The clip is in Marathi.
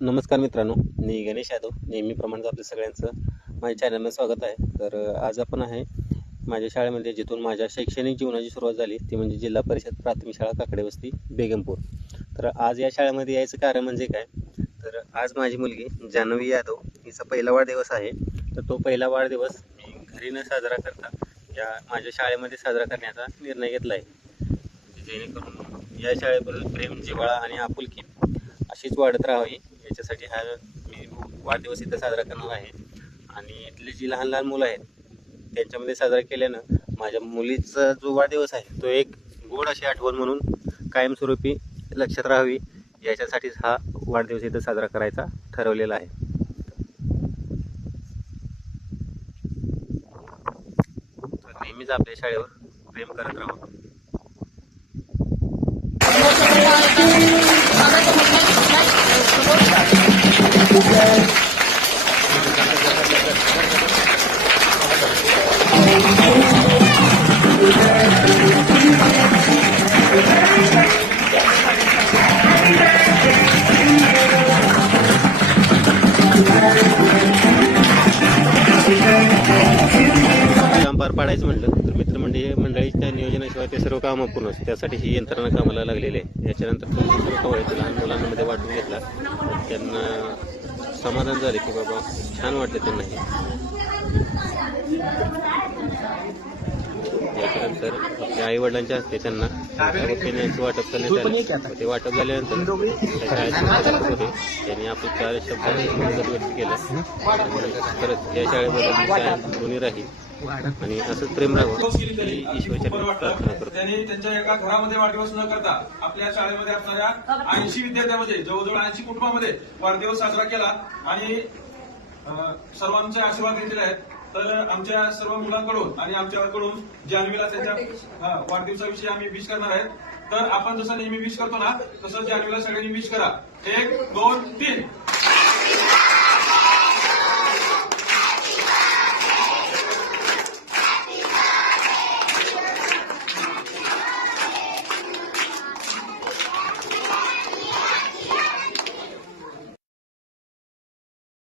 नमस्कार मित्रांनो, मी गणेश यादव. नेहमीप्रमाणे आपल्या सगळ्यांचं माझ्या चॅनलमध्ये स्वागत आहे. तर आज आपण आहे माझ्या शाळेमध्ये जिथून माझ्या शैक्षणिक जीवनाची सुरुवात झाली ती म्हणजे जिल्हा परिषद प्राथमिक शाळा काकडेवस्ती बेगमपूर. तर आज या शाळेमध्ये यायचं कारण म्हणजे काय, तर आज माझी मुलगी जान्हवी यादव हिचा पहिला वाढदिवस आहे. तर तो पहिला वाढदिवस मी घरी न साजरा करता या माझ्या शाळेमध्ये साजरा करण्याचा निर्णय घेतला आहे, जेणेकरून या शाळेबद्दल प्रेम, जिव्हाळा आणि आपुलकी अशीच वाढत राहावी याच्यासाठी हा मी वाढदिवस इथं साजरा करणार आहे. आणि इथली जी लहान लहान मुलं आहेत त्यांच्यामध्ये साजरा केल्यानं माझ्या मुलीचा जो वाढदिवस आहे तो एक गोड अशी आठवण म्हणून कायमस्वरूपी लक्षात राहावी याच्यासाठीच हा वाढदिवस इथं साजरा करायचा ठरवलेला आहे. तर नेहमीच आपल्या शाळेवर प्रेम करत राहू. काम पार पाडायचं म्हटलं तर मित्रमंडळीच्या नियोजनाशिवाय ते सर्व काम अपूर्ण असतं. त्यासाठी ही यंत्रणा कामाला लागलेली आहे. याच्यानंतर तो सर्व कवायत लहान मुलांमध्ये वाटून घेतला, त्यांना समाधान झाले की बाबा छान वाटलं त्यांनाही. याच्यानंतर आपल्या आई वडिलांच्या हस्ते त्यांना पेन्यांचं वाटप करण्यात आलं. ते वाटप झाल्यानंतर होते त्यांनी आपले 4 शब्दांत व्यक्त केलं. परत या शाळेमध्ये ऋणी राहील आणि असंच प्रेम राहावं ही ईश्वरचरणी प्रार्थना करतो. त्यांनी त्यांच्या एका घरामध्ये वाढदिवस न करता आपल्या शाळेमध्ये असणाऱ्या 80 विद्यार्थ्यांमध्ये जवळजवळ 80 कुटुंबामध्ये वाढदिवस साजरा केला आणि सर्वांचे आशीर्वाद घेतले आहेत. तर आमच्या सर्व मुलांकडून आणि आमच्याकडून जान्हवीला त्यांच्या वाढदिवसाविषयी आम्ही विश करणार आहेत. तर आपण जसं नेहमी विश करतो ना तसं जान्हवीला सगळ्यांनी विश करा. 1 2 3